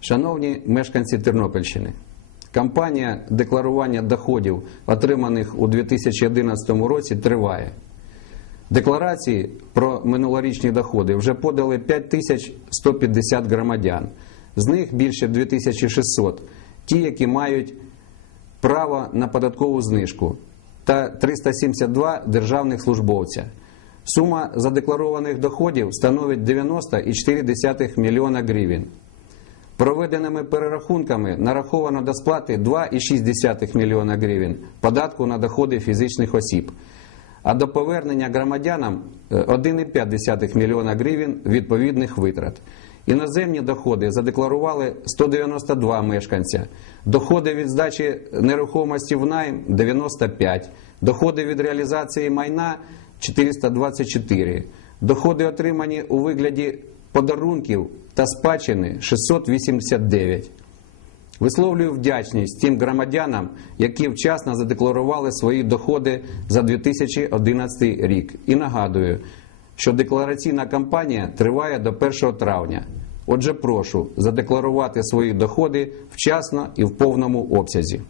Шановні мешканці Тернопільщини, кампанія декларування доходів, отриманих у 2011 році, триває. Декларації про минулорічні доходи вже подали 5150 громадян, з них більше 2600 ті, які мають право на податкову знижку, та 372 державних службовця. Сума задекларованих доходів становить 90,4 мільйона гривень. Проведеними перерахунками нараховано до сплати 2,6 мільйона гривень податку на доходи фізичних осіб, а до повернення громадянам е, 1,5 мільйона гривень відповідних витрат. Іноземні доходи задекларували 192 мешканця, доходи від здачі нерухомості в найм 95, доходи від реалізації майна 424, доходи отримані у вигляді подарунків та спадщини 689. Висловлюю вдячність тим громадянам, які вчасно задекларували свої доходи за 2011 рік. І нагадую, що деклараційна кампанія триває до 1 травня. Отже, прошу задекларувати свої доходи вчасно і в повному обсязі.